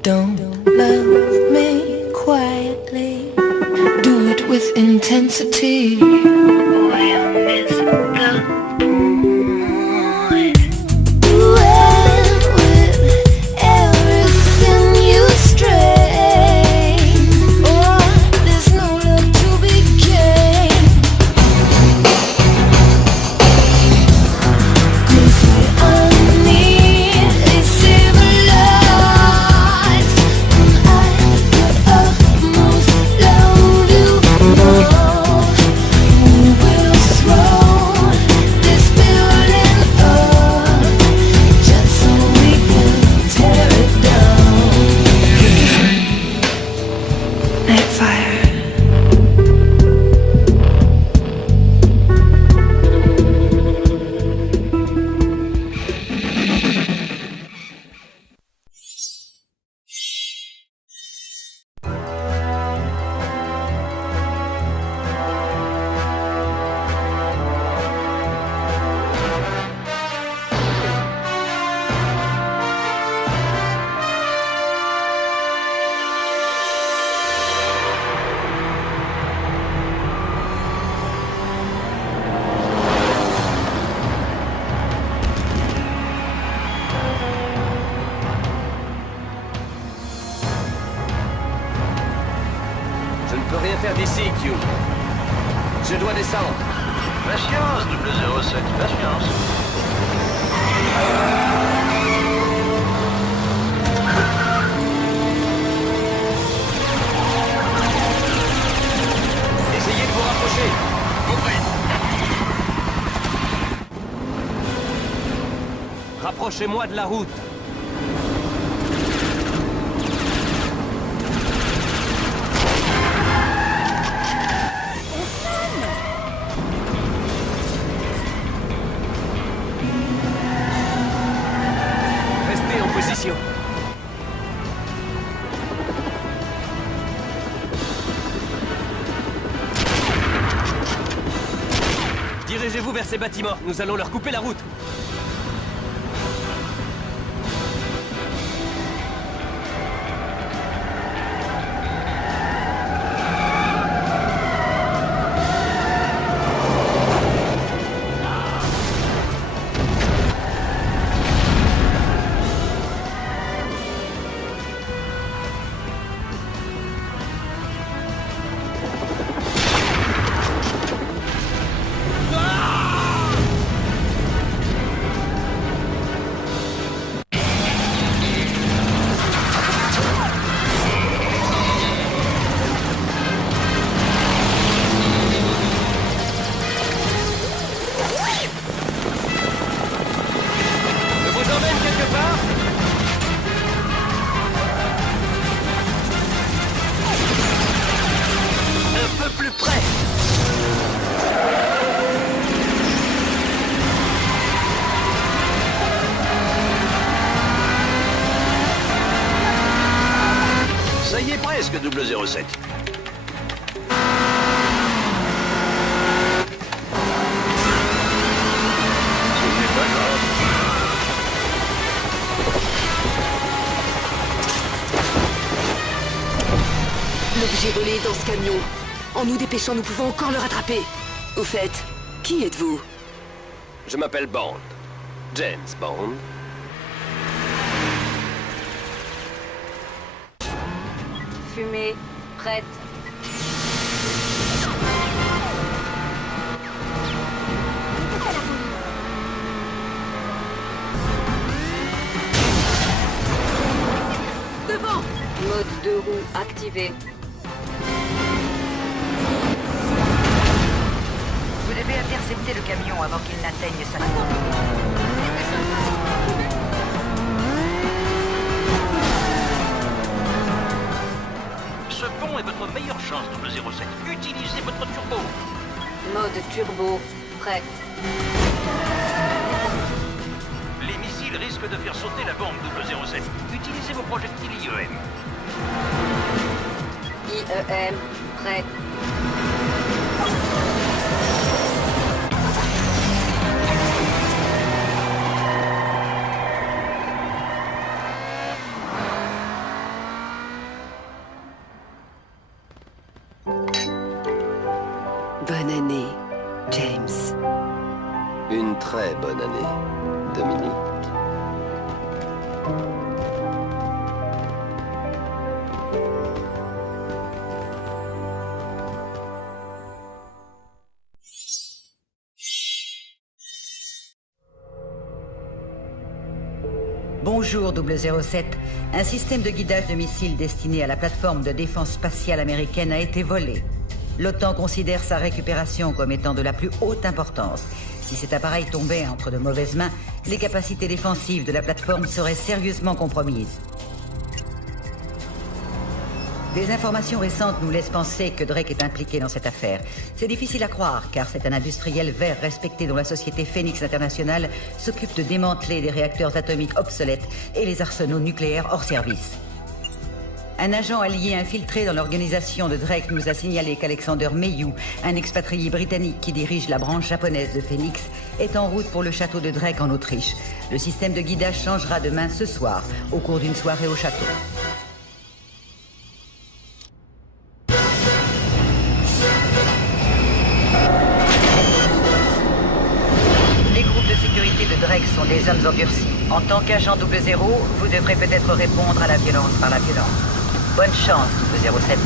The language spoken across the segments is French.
Don't love me quietly. Do it with intensity. We'll miss the point. When with everything you strain, oh, there's no love to be gained. 'Cause we all need a civilized. And I could almost love you more. We will throw this building up just so we can tear it down. Nightfire. Je ne peux rien faire d'ici, Q. Je dois descendre. Patience, 007, patience. Essayez de vous rapprocher. Rapprochez-moi de la route. Restez en position. Dirigez-vous vers ces bâtiments. Nous allons leur couper la route. Je vous emmène quelque part. Un peu plus près. Ça y est presque, 007. Ce n'est pas grave. L'objet volé est dans ce camion. En nous dépêchant, nous pouvons encore le rattraper. Au fait, qui êtes-vous? Je m'appelle Bond. James Bond. Fumée, prête. Devant! Mode 2 roues activé. Vous devez intercepter le camion avant qu'il n'atteigne sa courbe. Ce pont est votre meilleure chance, 007. Utilisez votre turbo. Mode turbo, prêt. Les missiles risquent de faire sauter la bombe, 007. Utilisez vos projectiles IEM. IEM, prêt. bonne année, James. Une très bonne année, Dominique. Bonjour 007. Un système de guidage de missiles destiné à la plateforme de défense spatiale américaine a été volé. L'OTAN considère sa récupération comme étant de la plus haute importance. Si cet appareil tombait entre de mauvaises mains, les capacités défensives de la plateforme seraient sérieusement compromises. Des informations récentes nous laissent penser que Drake est impliqué dans cette affaire. C'est difficile à croire, car c'est un industriel vert respecté dont la société Phoenix International s'occupe de démanteler des réacteurs atomiques obsolètes et les arsenaux nucléaires hors service. Un agent allié infiltré dans l'organisation de Drake nous a signalé qu'Alexander Mayhew, un expatrié britannique qui dirige la branche japonaise de Phoenix, est en route pour le château de Drake en Autriche. Le système de guidage changera de main ce soir, au cours d'une soirée au château. Les groupes de sécurité de Drake sont des hommes endurcis. En tant qu'agent 00, vous devrez peut-être répondre à la violence par la violence. Bonne chance, 007.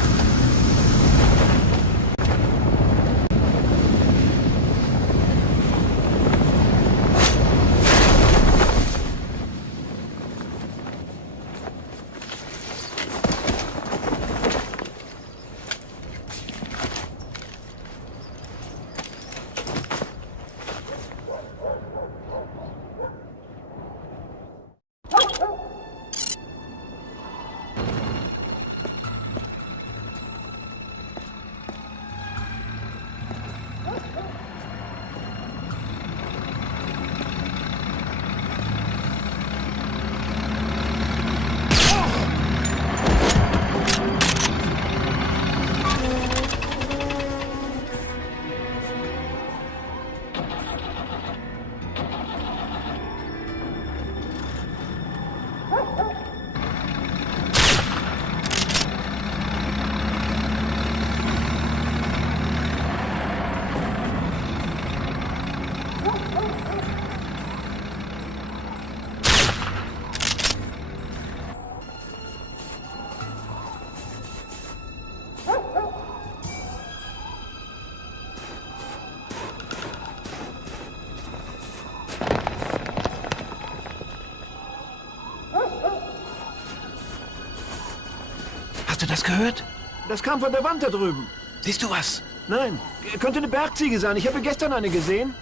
Hast du das gehört? Das kam von der Wand da drüben. Siehst du was? Nein, könnte eine Bergziege sein. Ich habe gestern eine gesehen.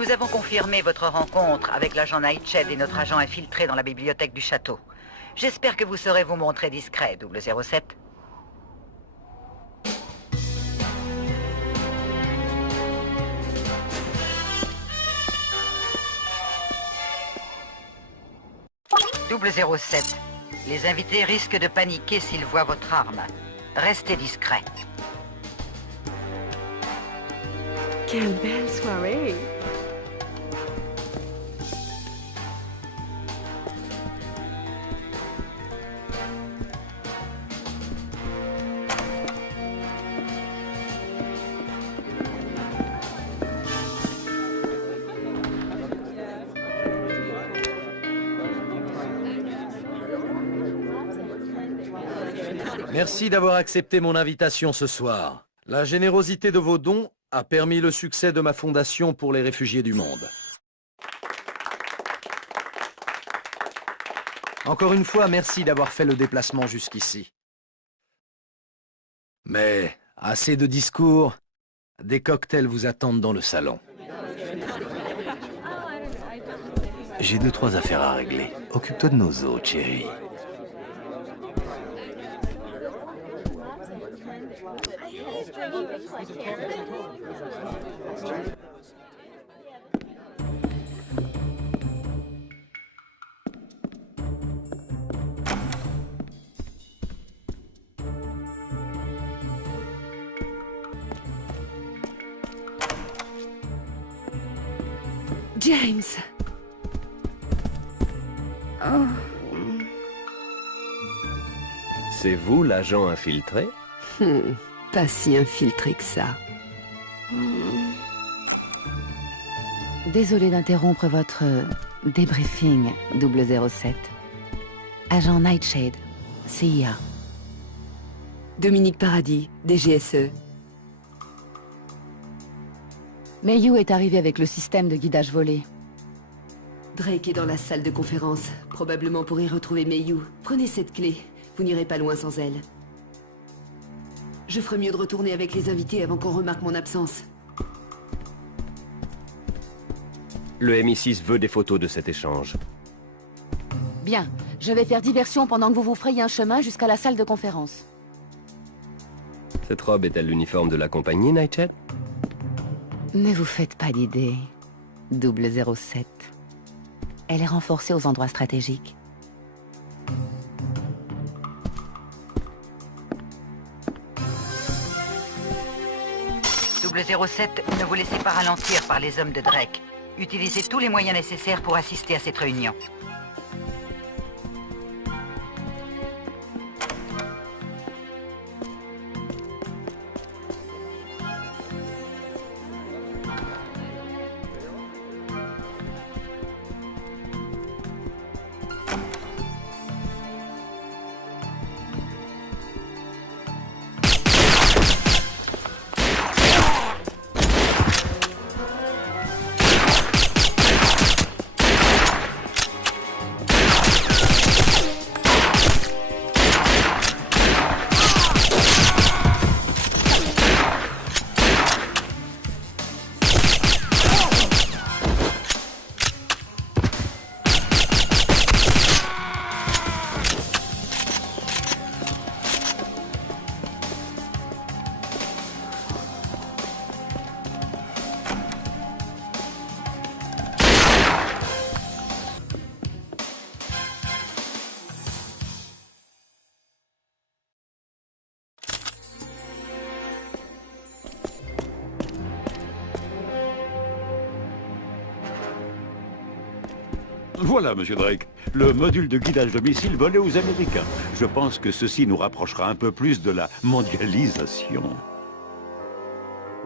Nous avons confirmé votre rencontre avec l'agent Nightshade et notre agent infiltré dans la bibliothèque du château. J'espère que vous saurez vous montrer discret, 007. Double 07. Les invités risquent de paniquer s'ils voient votre arme. Restez discret. Quelle belle soirée! Merci d'avoir accepté mon invitation ce soir. La générosité de vos dons a permis le succès de ma fondation pour les réfugiés du monde. Encore une fois, merci d'avoir fait le déplacement jusqu'ici. Mais assez de discours, des cocktails vous attendent dans le salon. J'ai 2-3 affaires à régler. Occupe-toi de nos os, chérie. James! Oh. C'est vous l'agent infiltré? Pas si infiltré que ça. Désolé d'interrompre votre débriefing, 007. Agent Nightshade, CIA. Dominique Paradis, DGSE. Mayhew est arrivé avec le système de guidage volé. Drake est dans la salle de conférence, probablement pour y retrouver Mayhew. Prenez cette clé, vous n'irez pas loin sans elle. Je ferais mieux de retourner avec les invités avant qu'on remarque mon absence. Le MI6 veut des photos de cet échange. Bien, je vais faire diversion pendant que vous vous frayez un chemin jusqu'à la salle de conférence. Cette robe est-elle l'uniforme de la compagnie, Nightshade? Ne vous faites pas d'idée, 007. Elle est renforcée aux endroits stratégiques. Double 07, ne vous laissez pas ralentir par les hommes de Drake. Utilisez tous les moyens nécessaires pour assister à cette réunion. Voilà, Monsieur Drake, le module de guidage de missiles volé aux Américains. Je pense que ceci nous rapprochera un peu plus de la mondialisation.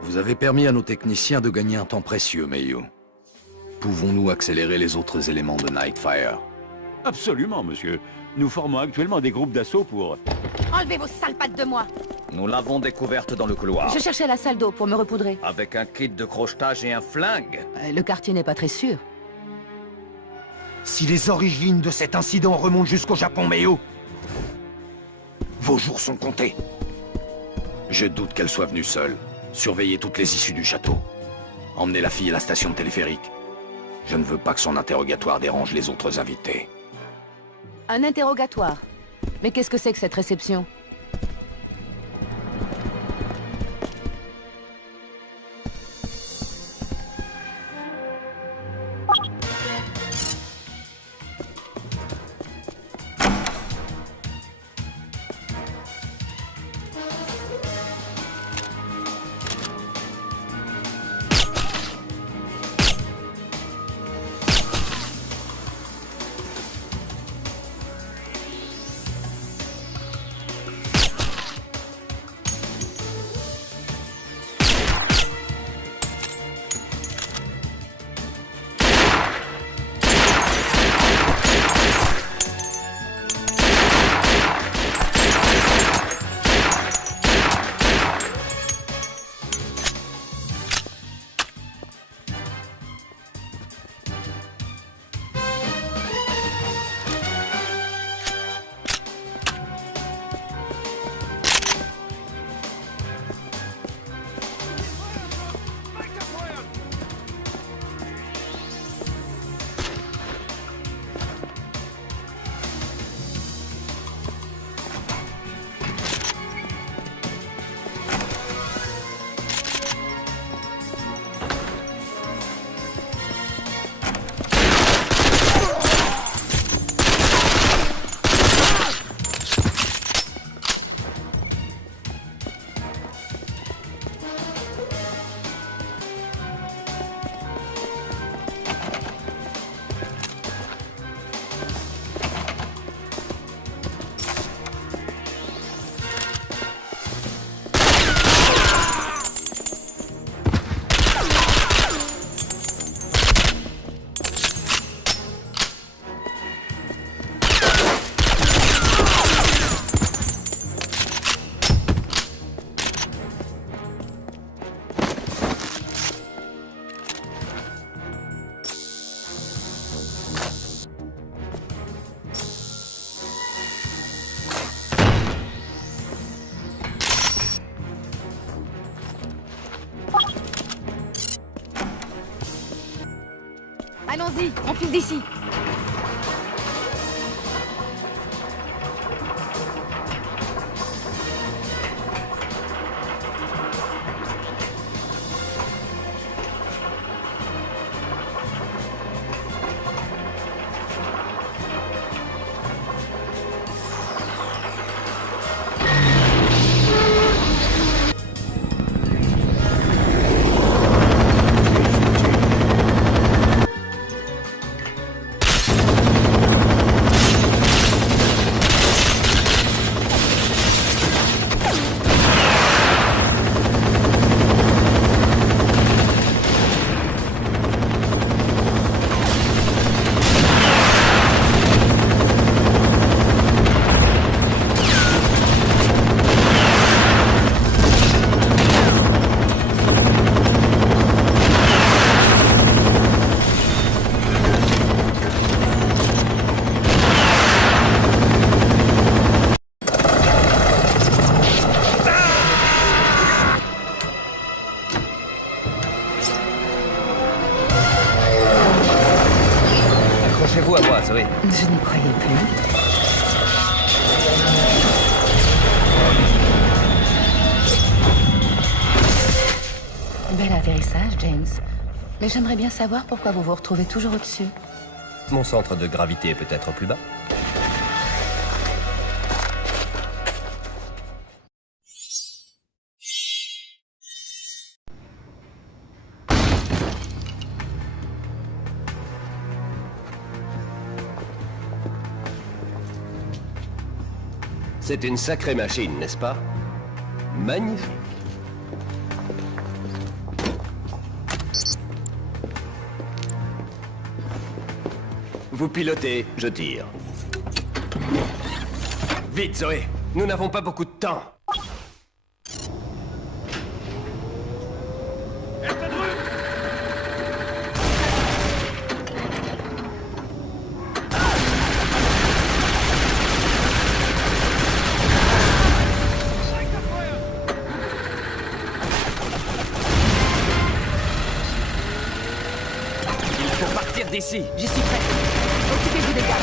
Vous avez permis à nos techniciens de gagner un temps précieux, Mayhew. Pouvons-nous accélérer les autres éléments de Nightfire? Absolument, monsieur. Nous formons actuellement des groupes d'assaut pour... Enlevez vos sales pattes de moi! Nous l'avons découverte dans le couloir. Je cherchais la salle d'eau pour me repoudrer. Avec un kit de crochetage et un flingue. Le quartier n'est pas très sûr. Si les origines de cet incident remontent jusqu'au Japon, Mayhew, vos jours sont comptés. Je doute qu'elle soit venue seule. Surveillez toutes les issues du château. Emmenez la fille à la station de téléphérique. Je ne veux pas que son interrogatoire dérange les autres invités. Un interrogatoire. Mais qu'est-ce que c'est que cette réception? Allons-y, on file d'ici. Accrochez-vous à moi, Zoé. Je n'y croyais plus. Bel atterrissage, James. Mais j'aimerais bien savoir pourquoi vous vous retrouvez toujours au-dessus. Mon centre de gravité est peut-être plus bas. C'est une sacrée machine, n'est-ce pas? Magnifique. Vous pilotez, je tire. Vite, Zoé! Nous n'avons pas beaucoup de temps. ici. J'y suis prête. Occupez-vous des gars.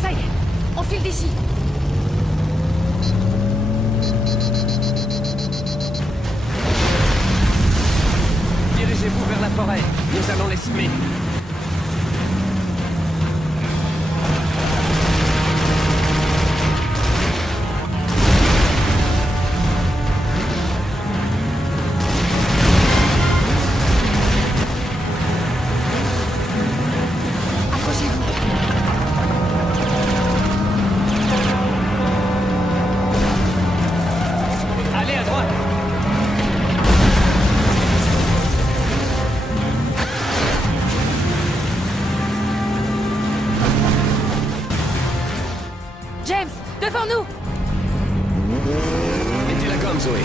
Ça y est, on file d'ici. Dirigez-vous vers la forêt. Nous allons les semer. Allez à droite. James, devant nous. Mettez la gomme, Zoé.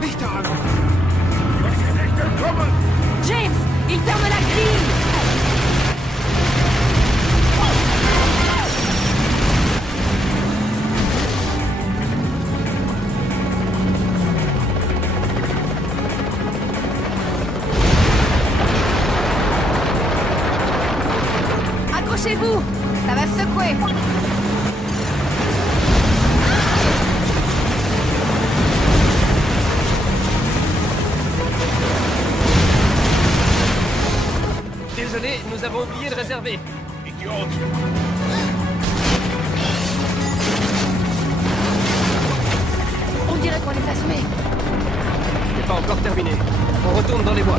Nicht daran! Lass sie nicht entkommen! James, il ferme la grille. Accrochez-vous, ça va secouer. Désolé, nous avons oublié de réserver. Idiote! On dirait qu'on les a semés. C'est pas encore terminé. On retourne dans les bois.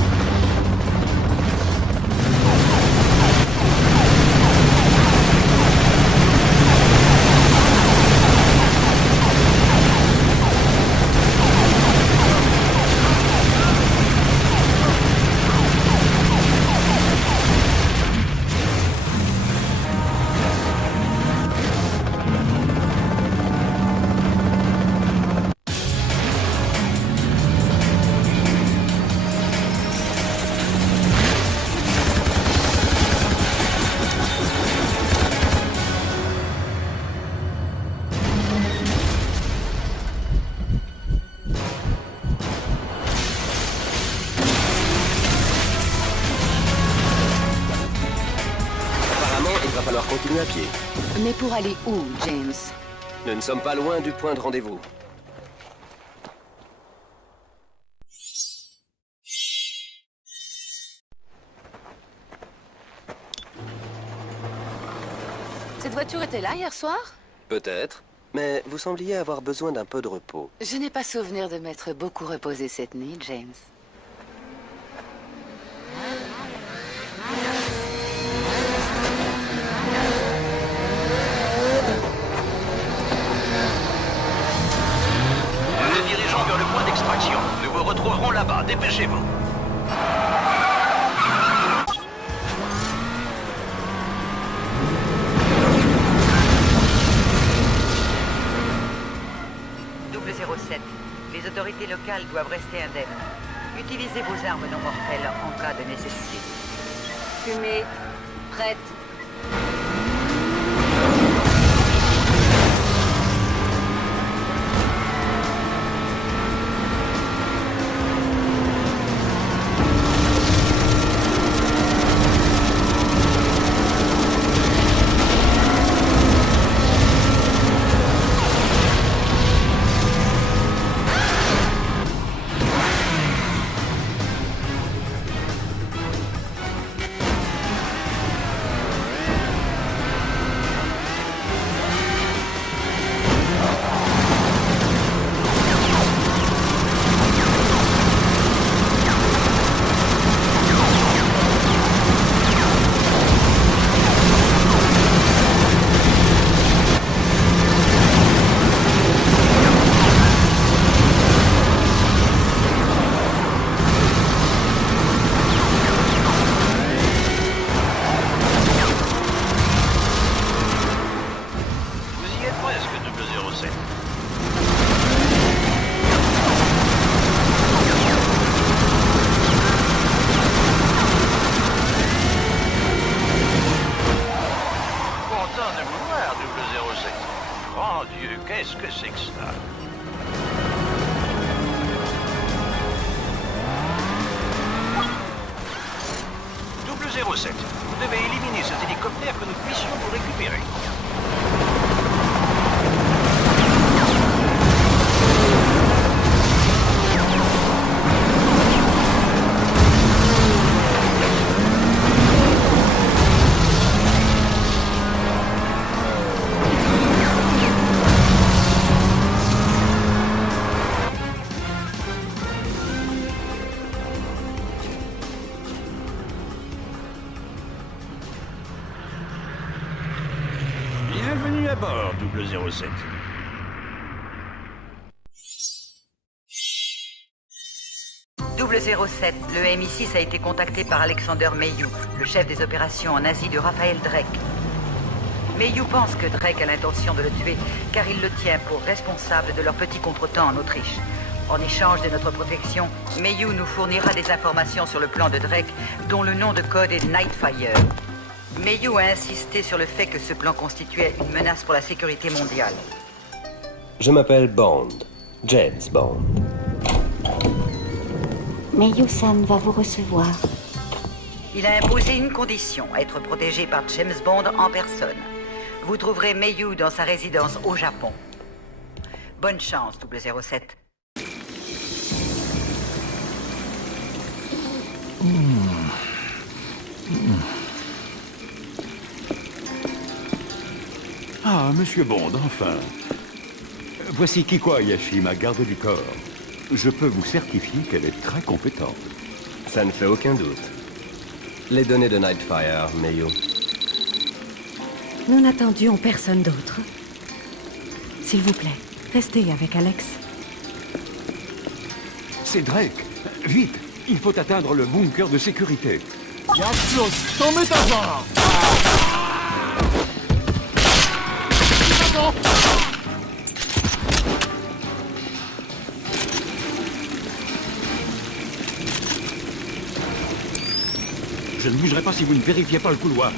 Il va falloir continuer à pied. Mais pour aller où, James? Nous ne sommes pas loin du point de rendez-vous. Cette voiture était là hier soir? Peut-être, mais vous sembliez avoir besoin d'un peu de repos. Je n'ai pas souvenir de m'être beaucoup reposé cette nuit, James. Nous nous dirigeons vers le point d'extraction. Nous vous retrouverons là-bas. Dépêchez-vous. Double 07. Les autorités locales doivent rester indemnes. Utilisez vos armes non mortelles en cas de nécessité. Fumée. Prête. 007, vous devez éliminer cet hélicoptère que nous puissions vous récupérer. Bienvenue à bord, 007. Double 07, le MI6 a été contacté par Alexander Mayhew, le chef des opérations en Asie de Raphaël Drake. Mayhew pense que Drake a l'intention de le tuer, car il le tient pour responsable de leur petit contretemps en Autriche. En échange de notre protection, Mayhew nous fournira des informations sur le plan de Drake, dont le nom de code est Nightfire. Mayhew a insisté sur le fait que ce plan constituait une menace pour la sécurité mondiale. Je m'appelle Bond. James Bond. Mayhew-san va vous recevoir. Il a imposé une condition, être protégé par James Bond en personne. Vous trouverez Mayhew dans sa résidence au Japon. Bonne chance, 007. Ah, Monsieur Bond, enfin. Voici Kiko Hayashi, ma garde du corps. Je peux vous certifier qu'elle est très compétente. Ça ne fait aucun doute. Les données de Nightfire, Mayhew. Nous n'attendions personne d'autre. S'il vous plaît, restez avec Alex. C'est Drake. Vite, il faut atteindre le bunker de sécurité. Je ne bougerai pas si vous ne vérifiez pas le couloir.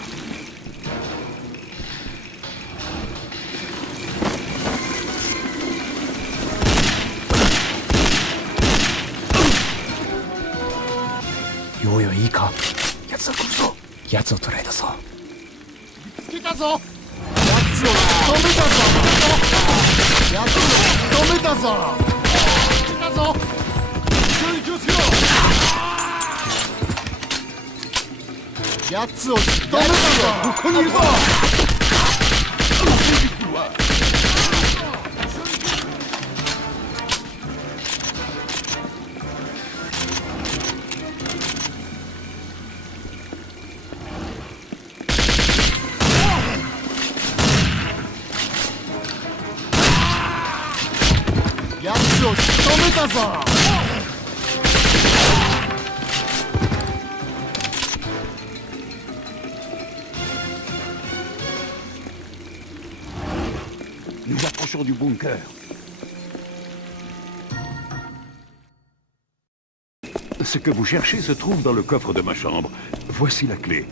Nous approchons du bunker. Ce que vous cherchez se trouve dans le coffre de ma chambre. Voici la clé.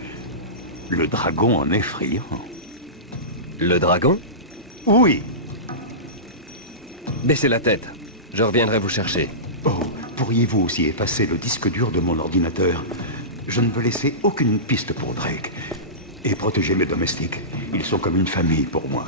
Le dragon en est friand. Le dragon? Oui. Baissez la tête. Je reviendrai vous chercher. Oh, pourriez-vous aussi effacer le disque dur de mon ordinateur? Je ne veux laisser aucune piste pour Drake. Et protéger mes domestiques. Ils sont comme une famille pour moi.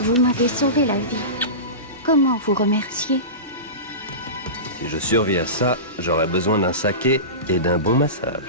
Vous m'avez sauvé la vie. Comment vous remercier? Si je survis à ça, j'aurais besoin d'un saké et d'un bon massage.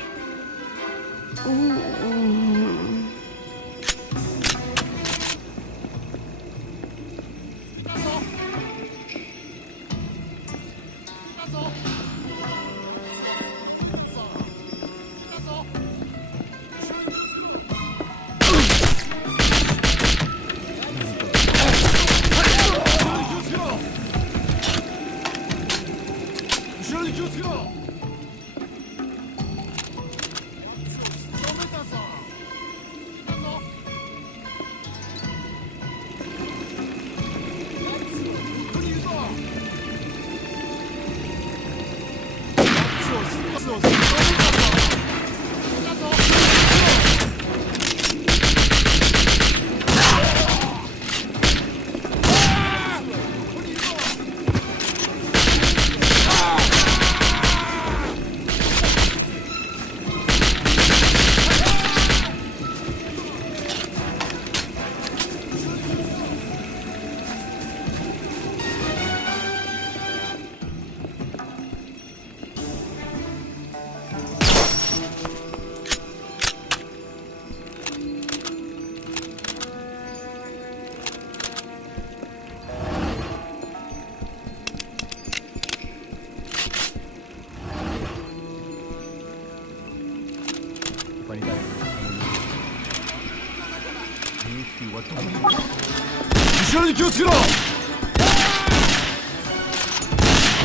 後ろに気をつけろ。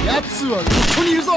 奴はここにいるぞ。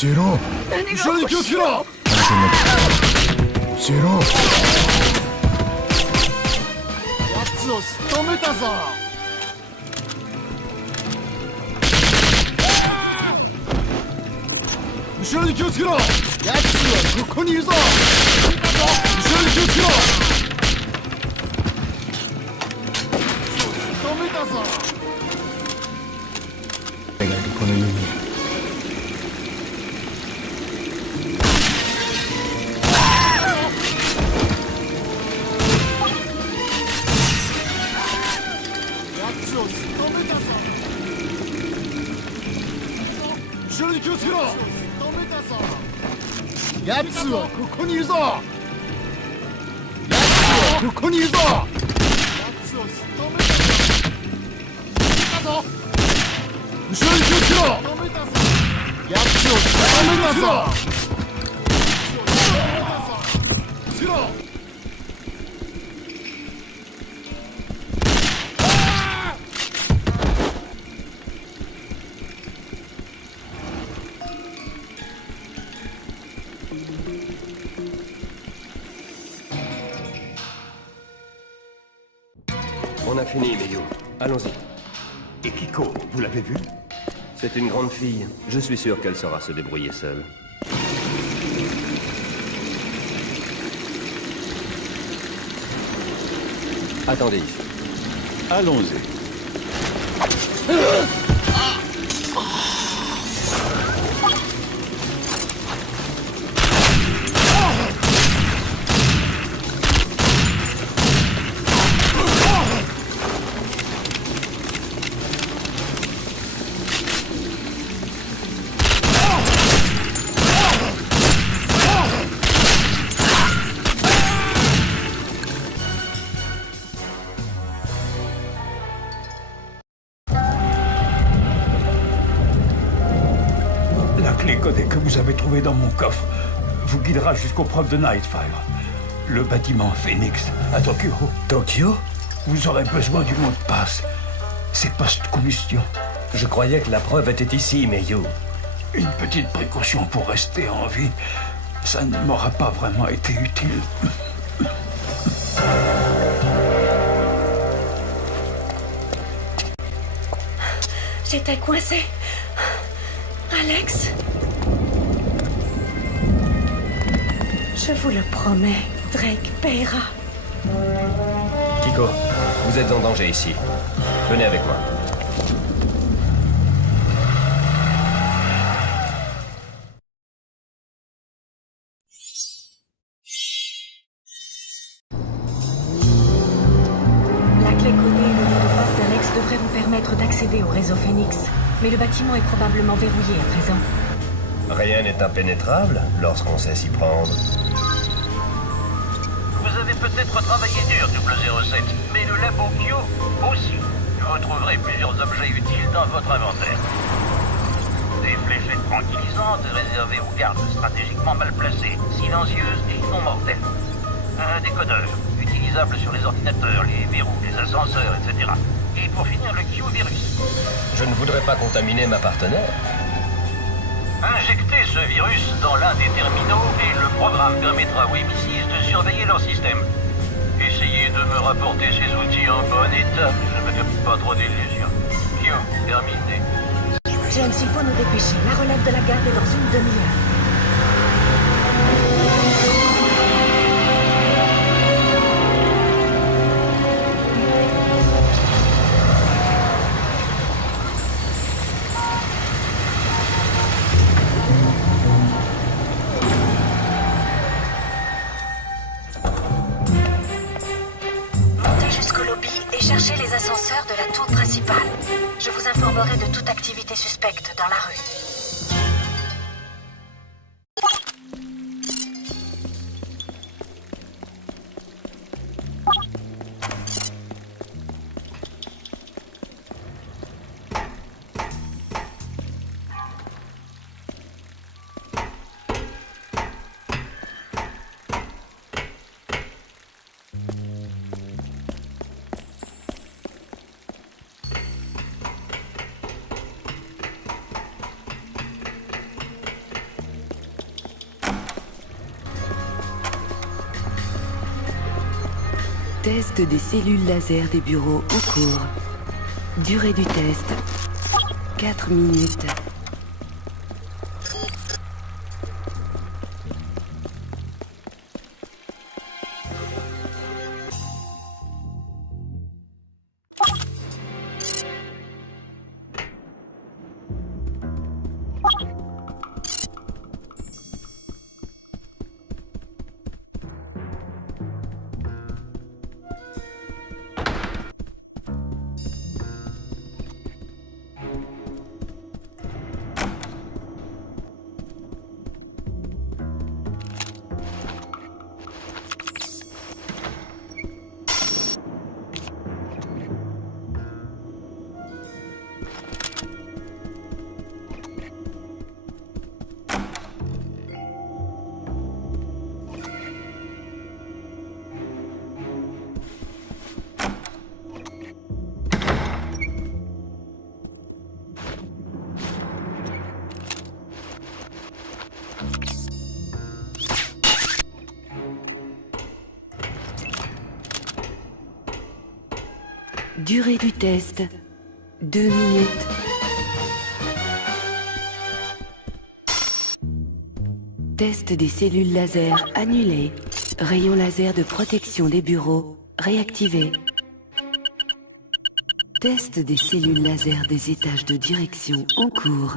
教えろ。後ろに気をつけろ。教えろ。奴を仕留めたぞ。後ろに気をつけろ。奴はここにいるぞ。後ろに気をつけろ。仕留めたぞ。俺がいるこの家に。後ろに気をつけろ。奴はここにいるぞ。奴はここにいるぞ。奴を仕留めたぞ。後ろに気をつけろ。奴を仕留めたぞ。つけろ。On a fini, Meio. Allons-y. Et Kiko, vous l'avez vu? C'est une grande fille. Je suis sûr qu'elle saura se débrouiller seule. Attendez ici. Allons-y. Les codecs que vous avez trouvés dans mon coffre vous guidera jusqu'aux preuves de Nightfire. Le bâtiment Phoenix à Tokyo. Tokyo? Vous aurez besoin du mot de passe. C'est post-combustion. Je croyais que la preuve était ici, Meio. Une petite précaution pour rester en vie, ça ne m'aura pas vraiment été utile. J'étais coincée. Alex? Je vous le promets, Drake paiera. Kiko, vous êtes en danger ici. Venez avec moi. La clé codée et le mot de passe d'Alex devraient vous permettre d'accéder au réseau Phoenix. Mais le bâtiment est probablement verrouillé à présent. Rien n'est impénétrable lorsqu'on sait s'y prendre. Vous avez peut-être travaillé dur, 007, mais le labo Q aussi. Vous trouverez plusieurs objets utiles dans votre inventaire. Des fléchettes tranquillisantes réservées aux gardes stratégiquement mal placés, silencieuses et non mortelles. Un décodeur, utilisable sur les ordinateurs, les verrous, les ascenseurs, etc. Et pour finir, le Q-virus. Je ne voudrais pas contaminer ma partenaire. Injectez ce virus dans l'un des terminaux et le programme permettra aux M6 de surveiller leur système. Essayez de me rapporter ces outils en bon état. Je ne me fais pas trop d'illusions. Q, terminé. James, il faut nous dépêcher. La relève de la garde est dans une demi-heure. Montez jusqu'au lobby et cherchez les ascenseurs de la tour principale. Je vous informerai de toute activité suspecte dans la rue. Test des cellules laser des bureaux en cours. Durée du test, 4 minutes. Durée du test, 2 minutes. Test des cellules laser annulé. Rayon laser de protection des bureaux réactivé. Test des cellules laser des étages de direction en cours.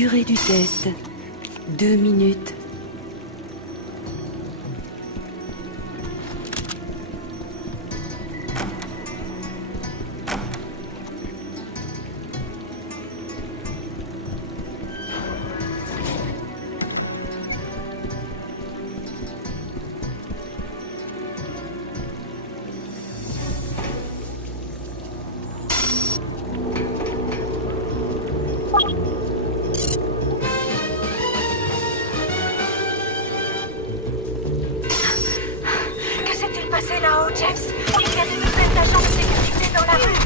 Durée du test, 2 minutes. Que s'est-il passé là-haut, James? Il y a de nouvelles agents de sécurité dans la rue.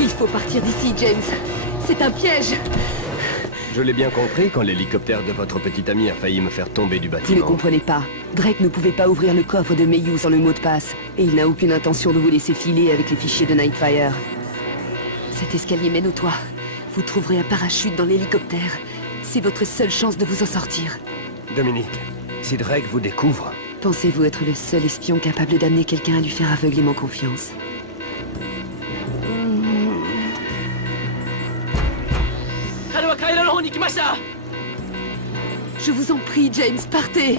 Il faut partir d'ici, James. C'est un piège. Je l'ai bien compris quand l'hélicoptère de votre petit ami a failli me faire tomber du Vous bâtiment. ne comprenez pas. Drake ne pouvait pas ouvrir le coffre de Mayhew sans le mot de passe. Et il n'a aucune intention de vous laisser filer avec les fichiers de Nightfire. Cet escalier mène au toit. Vous trouverez un parachute dans l'hélicoptère. C'est votre seule chance de vous en sortir. Dominique, si Drake vous découvre... Pensez-vous être le seul espion capable d'amener quelqu'un à lui faire aveuglément confiance? Je vous en prie, James, partez!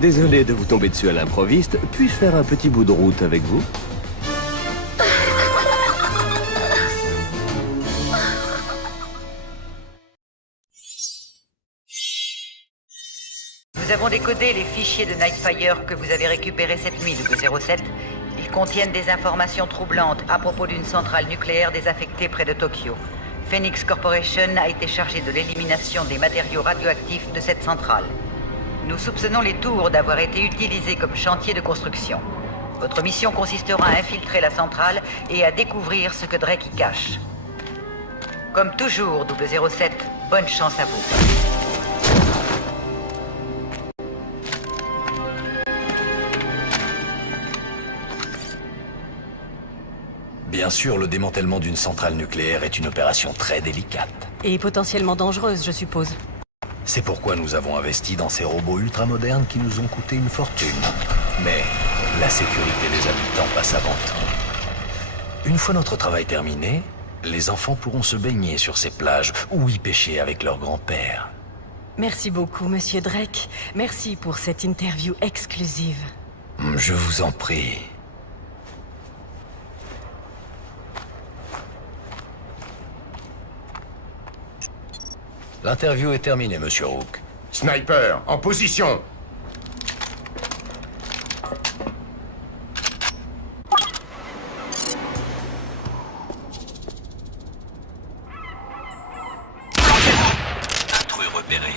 Désolé de vous tomber dessus à l'improviste. Puis-je faire un petit bout de route avec vous? Nous avons décodé les fichiers de Nightfire que vous avez récupérés cette nuit, 007. Ils contiennent des informations troublantes à propos d'une centrale nucléaire désaffectée près de Tokyo. Phoenix Corporation a été chargée de l'élimination des matériaux radioactifs de cette centrale. Nous soupçonnons les tours d'avoir été utilisées comme chantier de construction. Votre mission consistera à infiltrer la centrale et à découvrir ce que Drake y cache. Comme toujours, 007, bonne chance à vous. Bien sûr, le démantèlement d'une centrale nucléaire est une opération très délicate. Et potentiellement dangereuse, je suppose. C'est pourquoi nous avons investi dans ces robots ultramodernes qui nous ont coûté une fortune. Mais la sécurité des habitants passe avant tout. Une fois notre travail terminé, les enfants pourront se baigner sur ces plages ou y pêcher avec leur grand-père. Merci beaucoup, Monsieur Drake. Merci pour cette interview exclusive. Je vous en prie. L'interview est terminée, Monsieur Rook. Sniper, en position! Intrus repéré.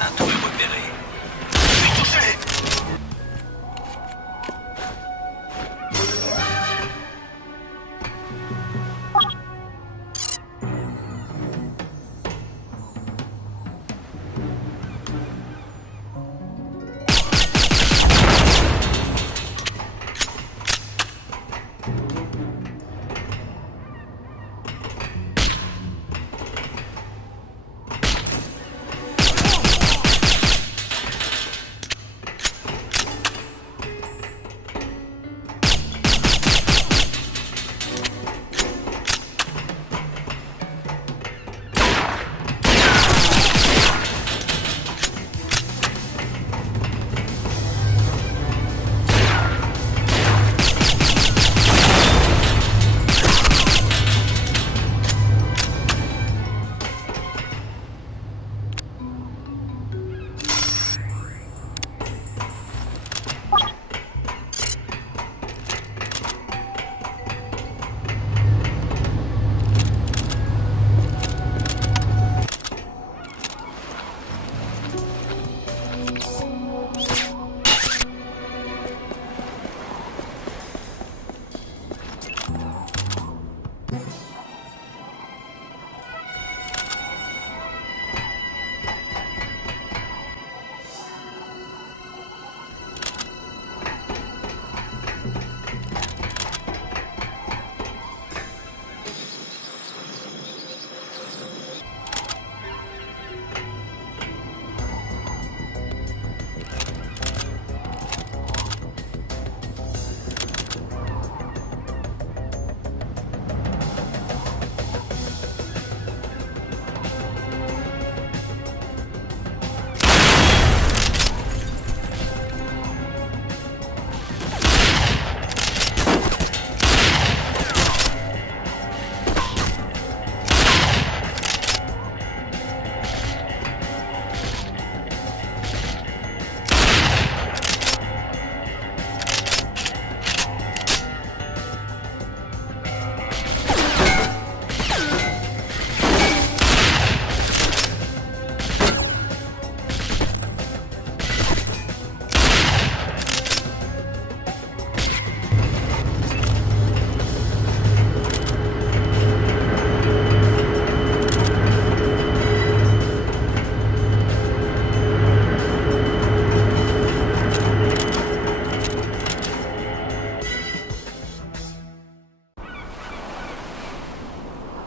Intrus repéré. Je suis touché!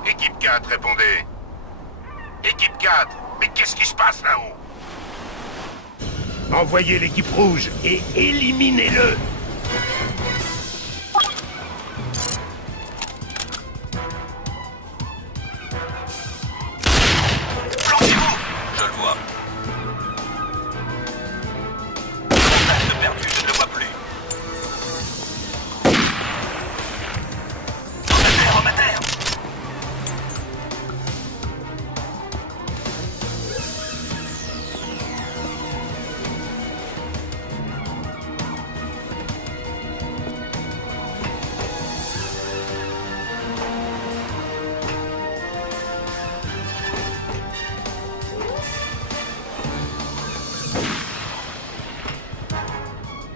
Équipe 4, répondez. Équipe 4, mais qu'est-ce qui se passe là-haut? Envoyez l'équipe rouge et éliminez-le. Plantez-vous! Je le vois. Contact perdu, je ne le vois plus. Homme à terre!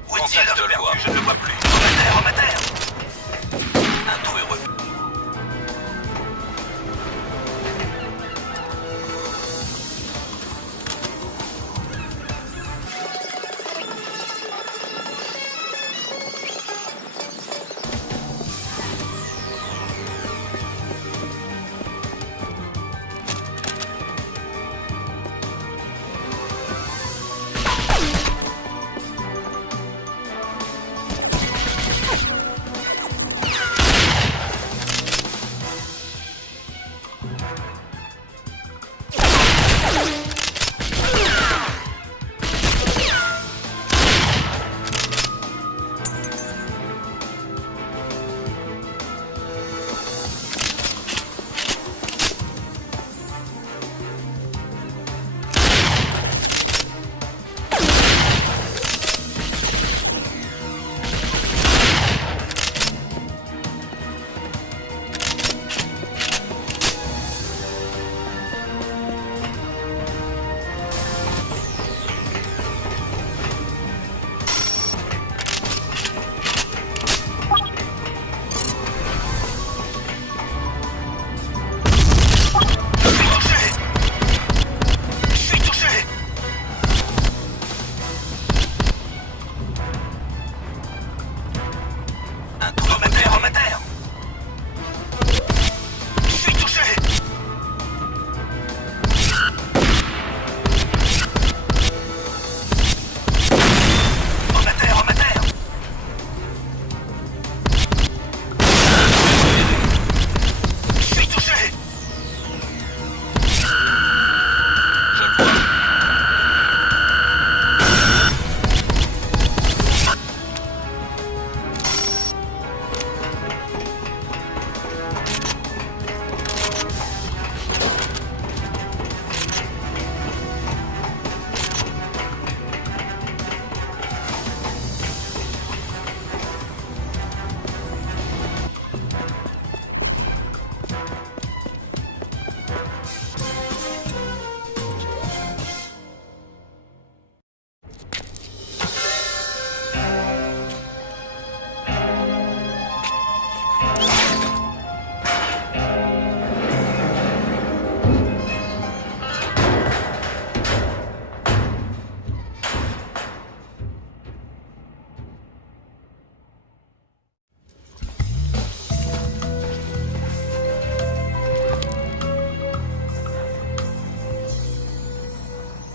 Où est-il? Je ne le vois plus. Homme à terre! Un tout est revenu.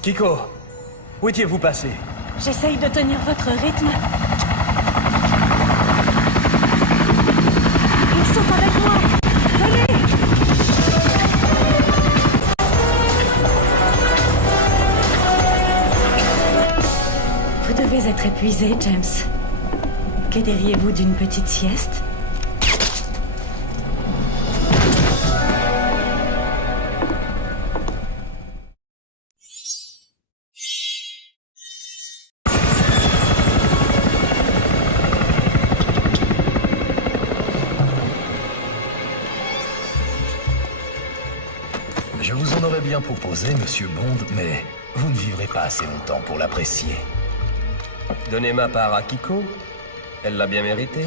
Kiko, où étiez-vous passé? J'essaye de tenir votre rythme. Ils sont avec moi. Venez! Vous devez être épuisé, James. Que diriez-vous d'une petite sieste? Je vous en aurais bien proposé, Monsieur Bond, mais vous ne vivrez pas assez longtemps pour l'apprécier. Donnez ma part à Kiko. Elle l'a bien mérité.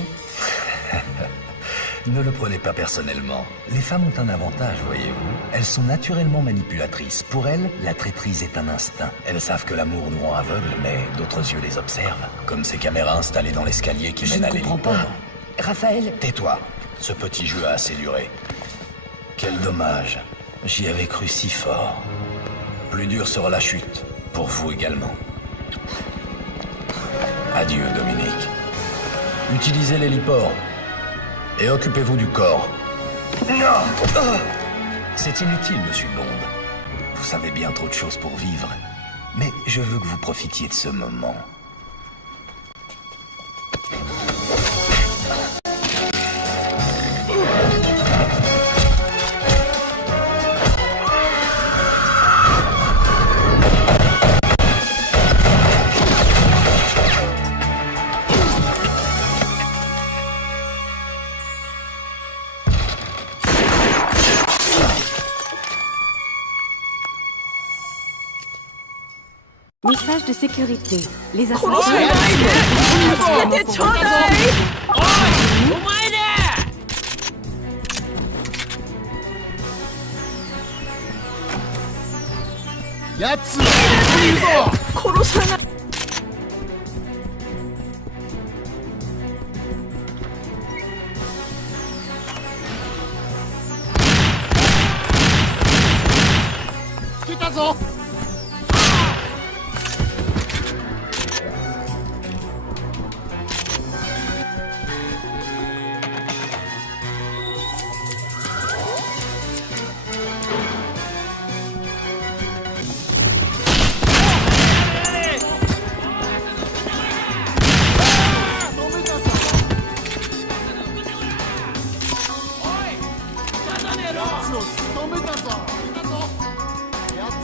Ne le prenez pas personnellement. Les femmes ont un avantage, voyez-vous. Elles sont naturellement manipulatrices. Pour elles, la traîtrise est un instinct. Elles savent que l'amour nous rend aveugles, mais d'autres yeux les observent. Comme ces caméras installées dans l'escalier qui mène à l'héliport. Je ne comprends pas. Raphaël... Tais-toi. Ce petit jeu a assez duré. Quel dommage. J'y avais cru si fort. Plus dure sera la chute, pour vous également. Adieu, Dominique. Utilisez l'héliport. Et occupez-vous du corps. C'est inutile, monsieur Bond. Vous savez bien trop de choses pour vivre. Mais je veux que vous profitiez de ce moment. Message de sécurité. Les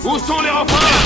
Où sont les renforts?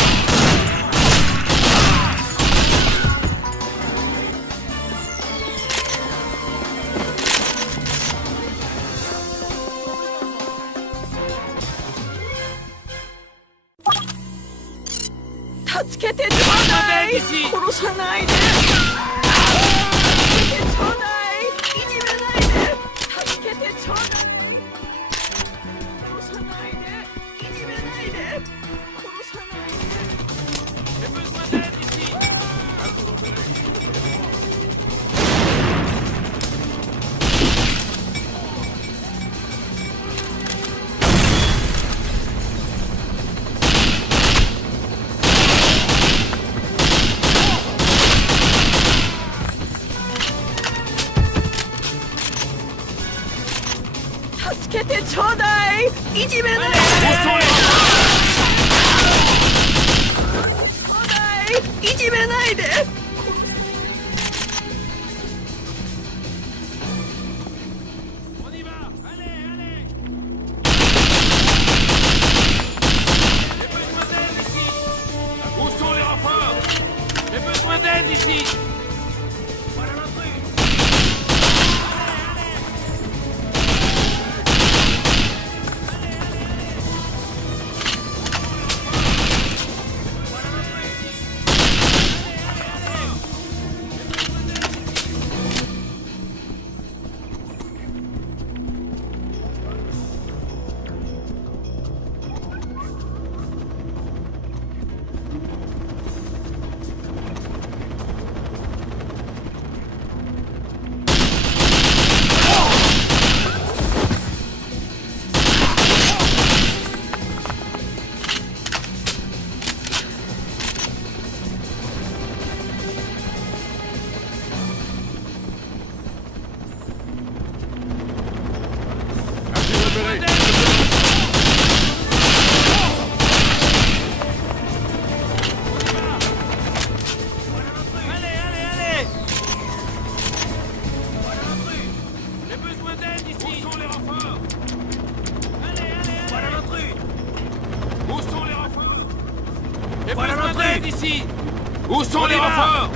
Où sont les renforts?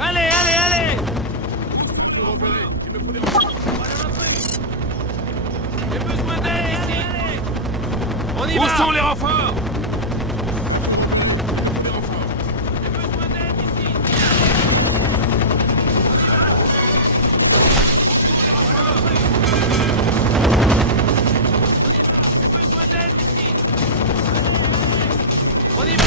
Allez, allez, allez! Il me faut des renforts. J'ai besoin d'aide ici! On y Où va! sont les renforts? J'ai besoin d'aide ici! J'ai besoin d'aide ici! On y va!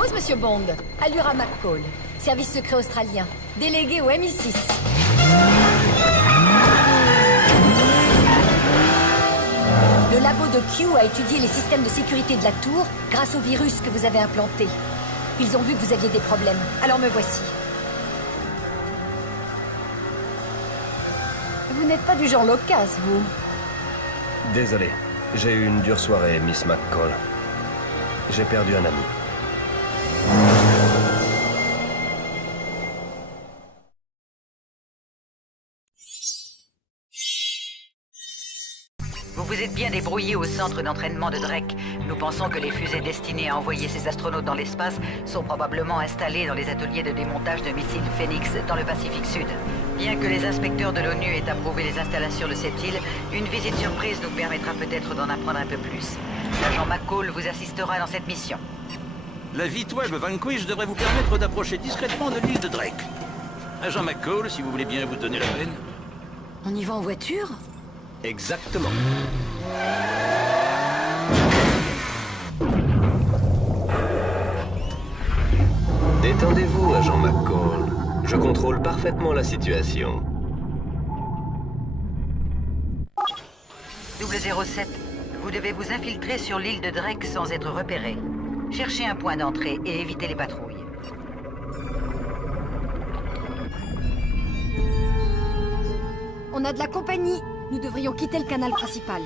propose, monsieur Bond. Allura McCall, service secret australien, délégué au MI6. Le labo de Q a étudié les systèmes de sécurité de la tour grâce au virus que vous avez implanté. Ils ont vu que vous aviez des problèmes, alors me voici. Vous n'êtes pas du genre loquace, vous. Désolé, j'ai eu une dure soirée, Miss McCall. J'ai perdu un ami. Vous vous êtes bien débrouillé au centre d'entraînement de Drake. Nous pensons que les fusées destinées à envoyer ces astronautes dans l'espace sont probablement installées dans les ateliers de démontage de missiles Phoenix dans le Pacifique Sud. Bien que les inspecteurs de l'ONU aient approuvé les installations de cette île, une visite surprise nous permettra peut-être d'en apprendre un peu plus. L'agent McCall vous assistera dans cette mission. La V-12 Vanquish devrait vous permettre d'approcher discrètement de l'île de Drake. Agent McCall, si vous voulez bien vous donner la peine. On y va en voiture? Exactement. Détendez-vous, agent McCall. Je contrôle parfaitement la situation. 007, vous devez vous infiltrer sur l'île de Drake sans être repéré. Cherchez un point d'entrée et évitez les patrouilles. On a de la compagnie. Nous devrions quitter le canal principal.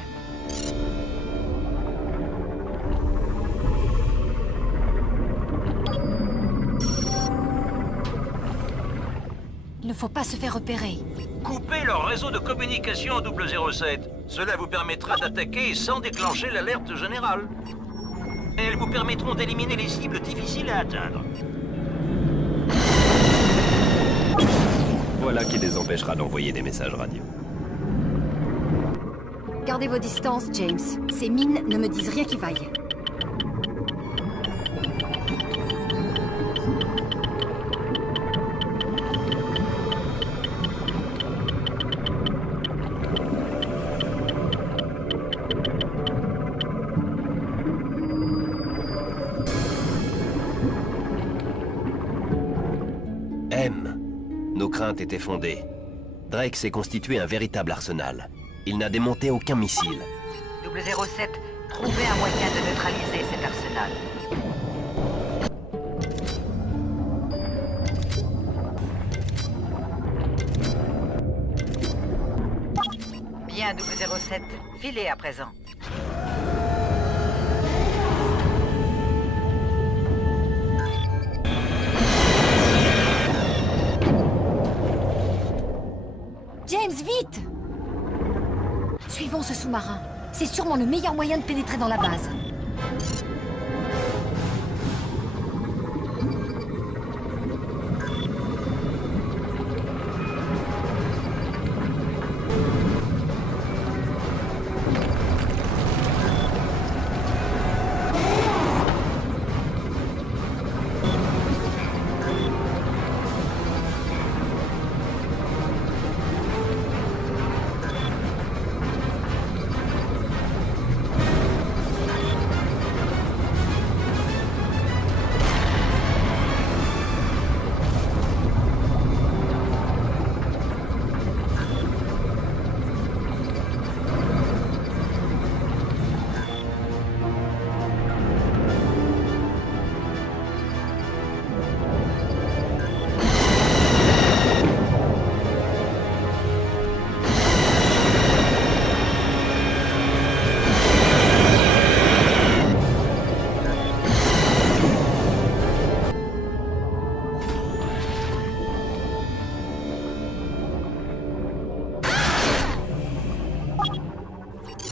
Il ne faut pas se faire repérer. Coupez leur réseau de communication 007. Cela vous permettra d'attaquer sans déclencher l'alerte générale. Elles vous permettront d'éliminer les cibles difficiles à atteindre. Voilà qui les empêchera d'envoyer des messages radio. Gardez vos distances, James. Ces mines ne me disent rien qui vaille. Nos craintes étaient fondées. Drake s'est constitué un véritable arsenal. Il n'a démonté aucun missile. 007, trouvez un moyen de neutraliser cet arsenal. Bien, 007, filez à présent. James, vite! Suivons ce sous-marin. C'est sûrement le meilleur moyen de pénétrer dans la base.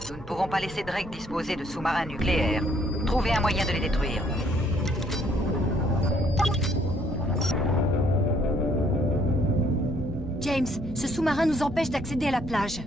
Nous ne pouvons pas laisser Drake disposer de sous-marins nucléaires. Trouvez un moyen de les détruire. James, ce sous-marin nous empêche d'accéder à la plage.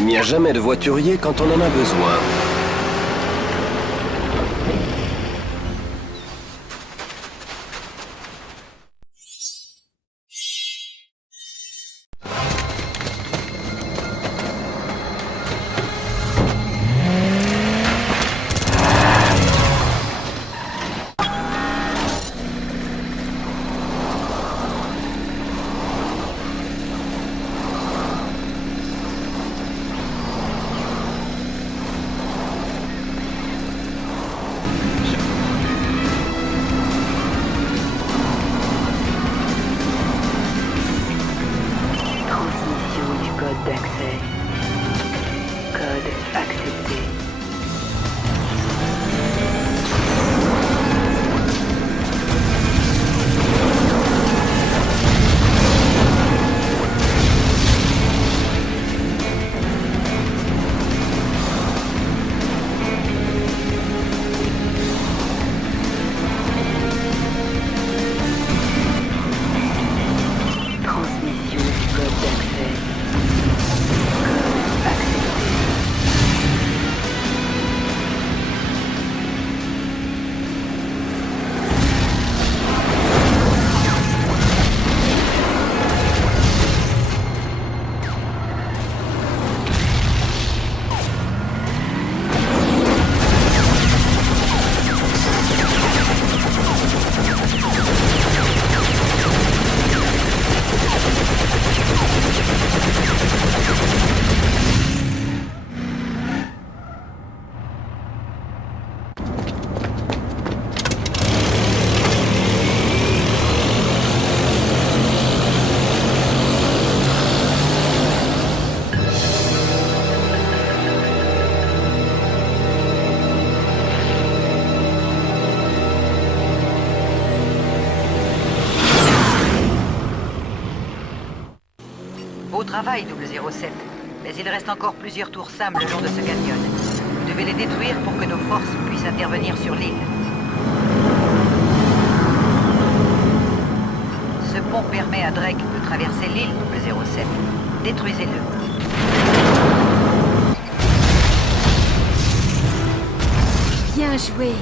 Il n'y a jamais de voiturier quand on en a besoin. Beau travail, 007. Mais il reste encore plusieurs tours Sam le long de ce canyon. Vous devez les détruire pour que nos forces puissent intervenir sur l'île. Ce pont permet à Drake de traverser l'île, 007. Détruisez-le. Bien joué.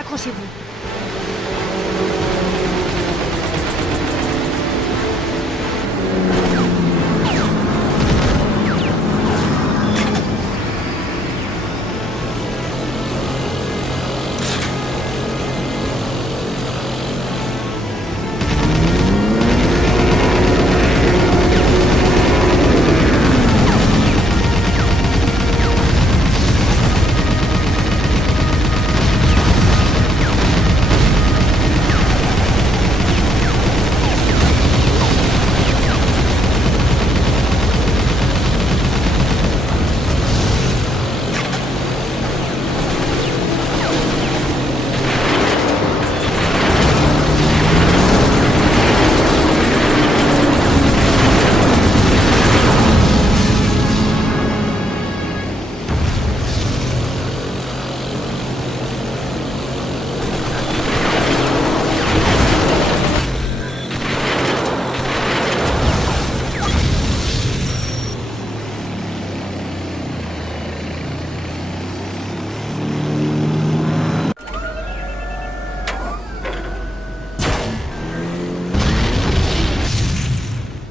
Accrochez-vous.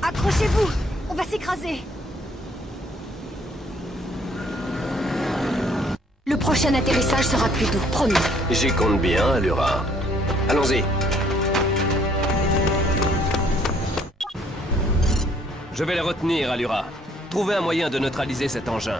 Accrochez-vous! On va s'écraser! Le prochain atterrissage sera plus doux, promis. J'y compte bien, Allura. Allons-y. Je vais les retenir, Allura. trouver un moyen de neutraliser cet engin.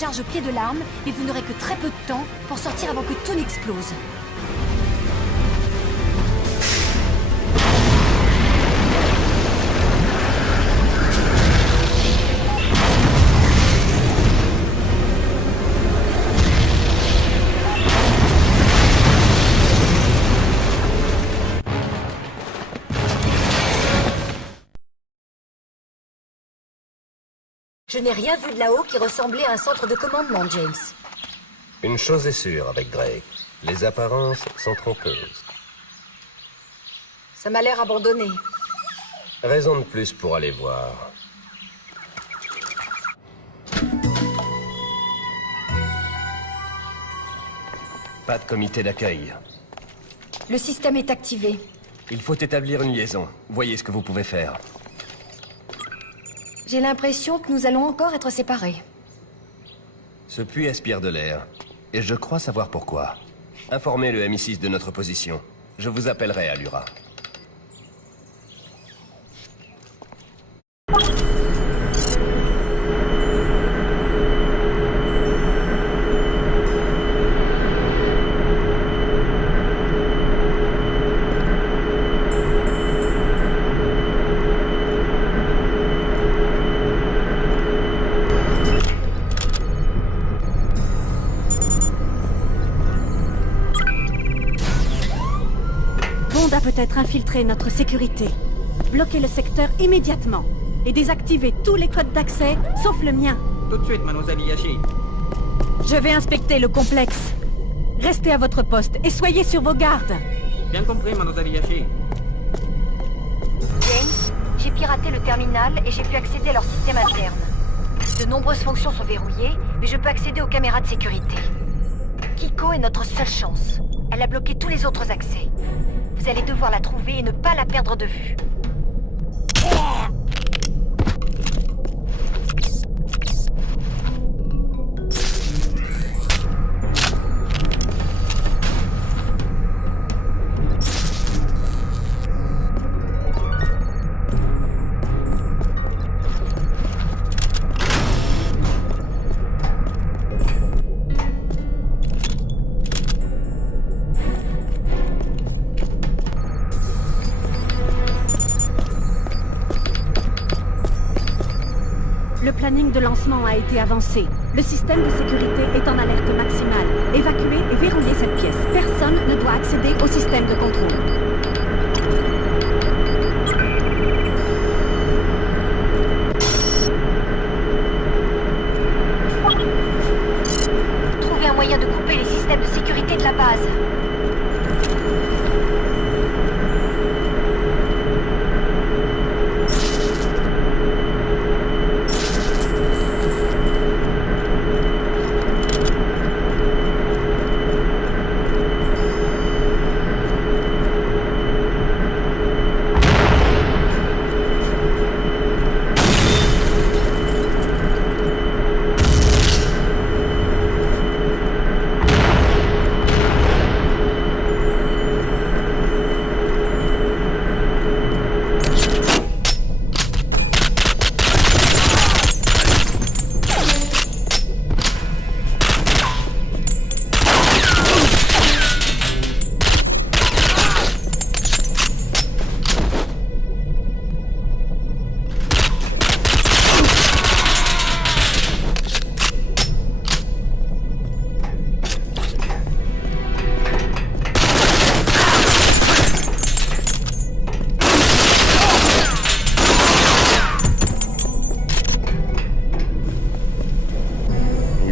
Charge au pied de l'arme, mais vous n'aurez que très peu de temps pour sortir avant que tout n'explose. Je n'ai rien vu de là-haut qui ressemblait à un centre de commandement, James. Une chose est sûre avec Drake. Les apparences sont trompeuses. Ça m'a l'air abandonné. Raison de plus pour aller voir. Pas de comité d'accueil. Le système est activé. Il faut établir une liaison. Voyez ce que vous pouvez faire. J'ai l'impression que nous allons encore être séparés. Ce puits aspire de l'air. Et je crois savoir pourquoi. Informez le MI6 de notre position. Je vous appellerai à Lura. A peut-être infiltré notre sécurité. Bloquez le secteur immédiatement et désactivez tous les codes d'accès, sauf le mien. Tout de suite, mademoiselle Yashi. Je vais inspecter le complexe. Restez à votre poste et soyez sur vos gardes. Bien compris, mademoiselle Yashi. James, j'ai piraté le terminal et j'ai pu accéder à leur système interne. De nombreuses fonctions sont verrouillées, mais je peux accéder aux caméras de sécurité. Kiko est notre seule chance. Elle a bloqué tous les autres accès. Vous allez devoir la trouver et ne pas la perdre de vue. Le planning de lancement a été avancé. Le système de sécurité est en alerte maximale. Évacuez et verrouillez cette pièce. Personne ne doit accéder au système de contrôle. Trouvez un moyen de couper les systèmes de sécurité de la base.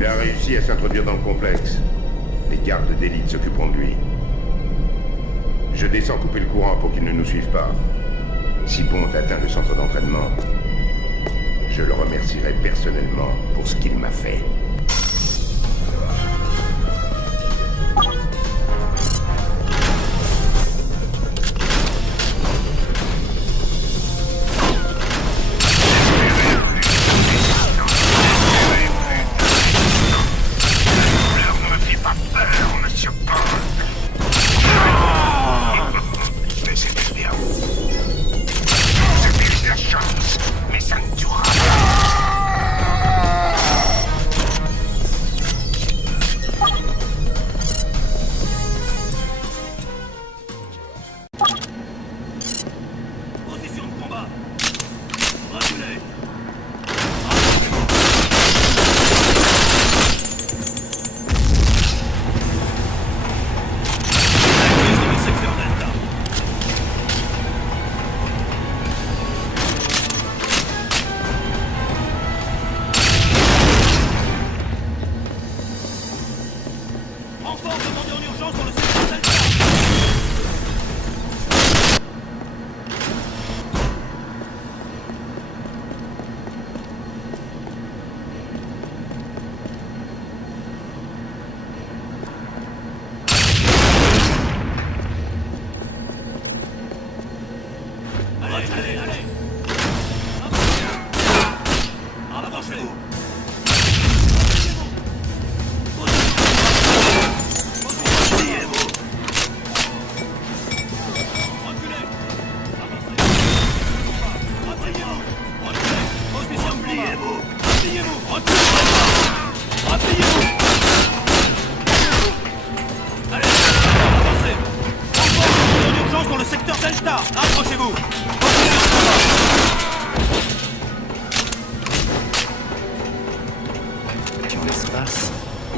Il a réussi à s'introduire dans le complexe. Les gardes d'élite s'occuperont de lui. Je descends couper le courant pour qu'il ne nous suive pas. Si Bond atteint le centre d'entraînement, je le remercierai personnellement pour ce qu'il m'a fait.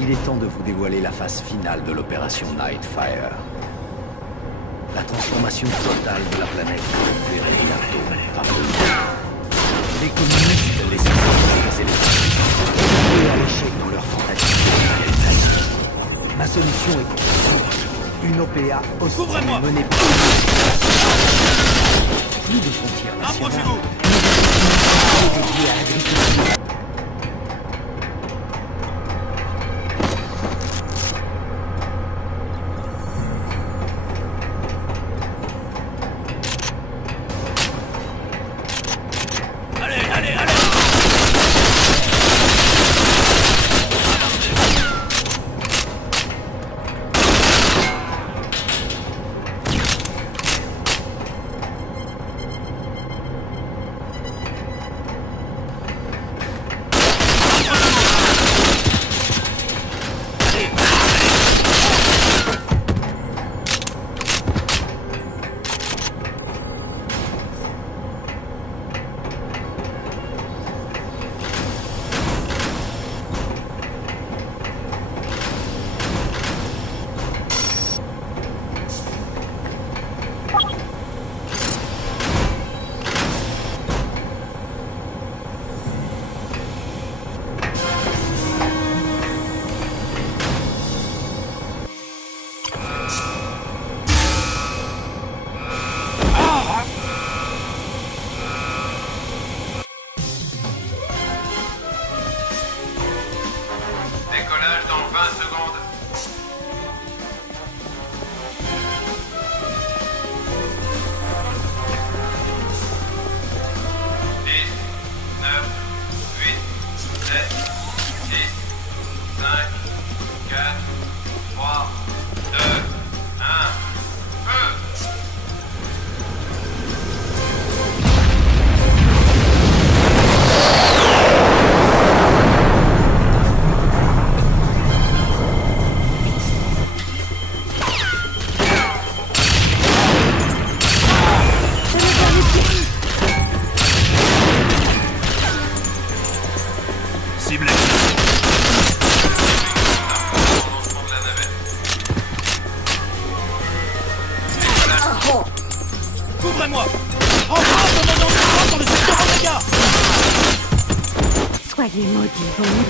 Il est temps de vous dévoiler la phase finale de l'opération Nightfire. La transformation totale de la planète verrait bientôt par le Les communistes laissent les et à l'échec dans leur fantastique. Ma solution est pour une OPA hostile menée par plus de frontières nationales. Dédiée à l'agriculture. Décollage dans 20 secondes. 10, 9, 8, 7, 6, 5, 4, 3, 2, 1, feu! Couvrez-moi! Encore commandant dans le secteur Omega! Soyez maudits, Bond.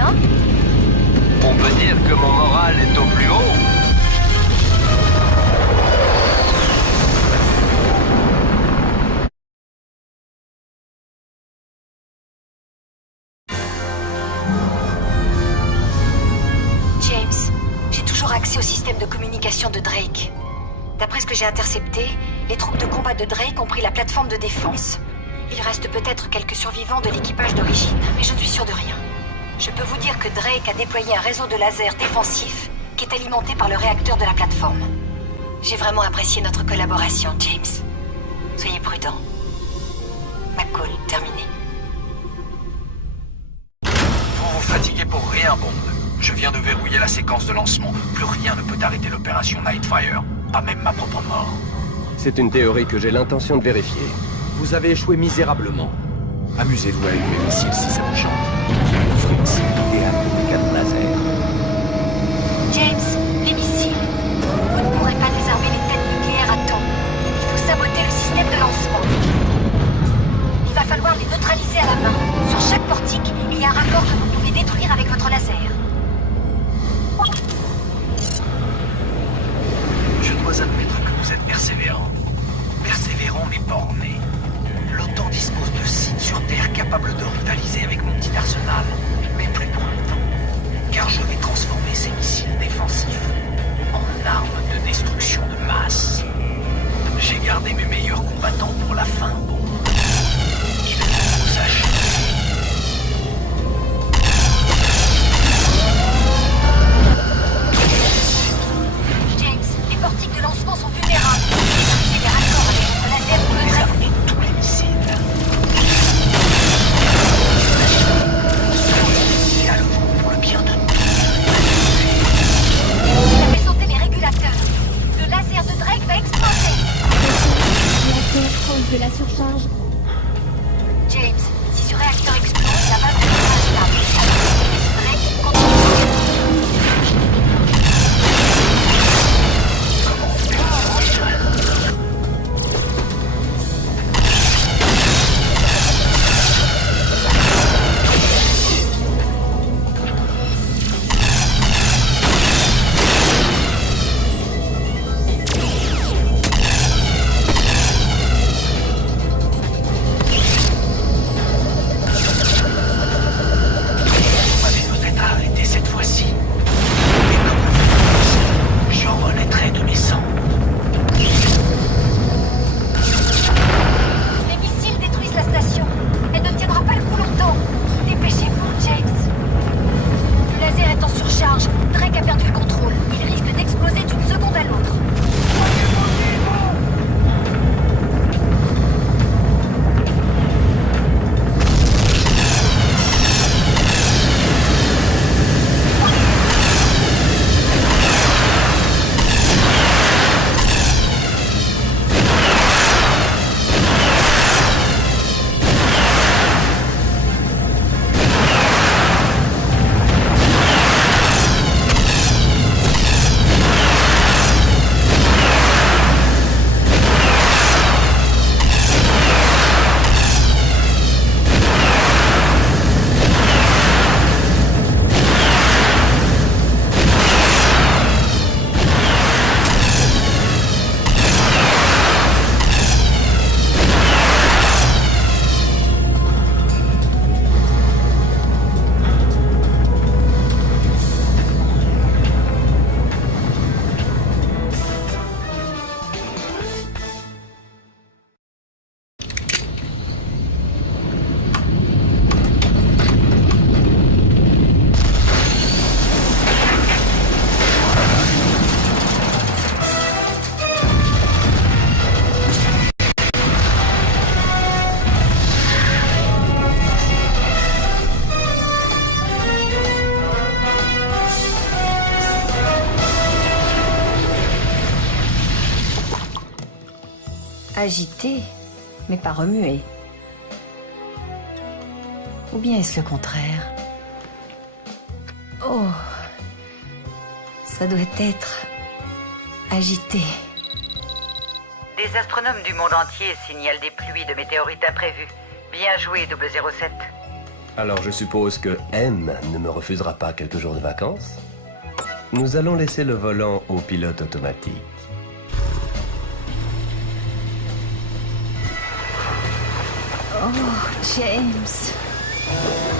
bien? On peut dire que mon moral est au plus haut. James, j'ai toujours accès au système de communication de Drake. D'après ce que j'ai intercepté, les troupes de combat de Drake ont pris la plateforme de défense. Il reste peut-être quelques survivants de l'équipage d'origine, mais je ne suis sûr de rien. Je peux vous dire que Drake a déployé un réseau de lasers défensif qui est alimenté par le réacteur de la plateforme. J'ai vraiment apprécié notre collaboration, James. Soyez prudent. Ma call terminée. Vous vous fatiguez pour rien, Bond. Je viens de verrouiller la séquence de lancement. Plus rien ne peut arrêter l'opération Nightfire. Pas même ma propre mort. C'est une théorie que j'ai l'intention de vérifier. Vous avez échoué misérablement. Amusez-vous avec mes missiles si ça vous chante. Offrez une cible idéale pour les canons laser. James, les missiles. Vous ne pourrez pas désarmer les têtes nucléaires à temps. Il faut saboter le système de lancement. Il va falloir les neutraliser à la main. Sur chaque portique, il y a un raccord que vous pouvez détruire avec votre laser. Je dois admettre que vous êtes persévérant. Persévérant mais borné. L'OTAN dispose de sites sur Terre capables de rivaliser avec mon petit arsenal. Mais plus pour longtemps. Car je vais transformer ces missiles défensifs en armes de destruction de masse. J'ai gardé mes meilleurs combattants pour la fin, bon. Il faut que vous sachiez. Les portiques de lancement sont vulnérables. C'est des raccords avec votre laser pour le Désarmez tous les missiles. Idéal pour le bien de tous. Il a fait sauter les régulateurs. Le laser de Drake va exploser. Réacteur proche de la surcharge. James, si ce réacteur explose, la valve sera instable. Drake continue. Agité, mais pas remué. Ou bien est-ce le contraire? Oh, ça doit être agité. Des astronomes du monde entier signalent des pluies de météorites imprévues. Bien joué, 007. Alors je suppose que M ne me refusera pas quelques jours de vacances. Nous allons laisser le volant au pilote automatique. Oh, James.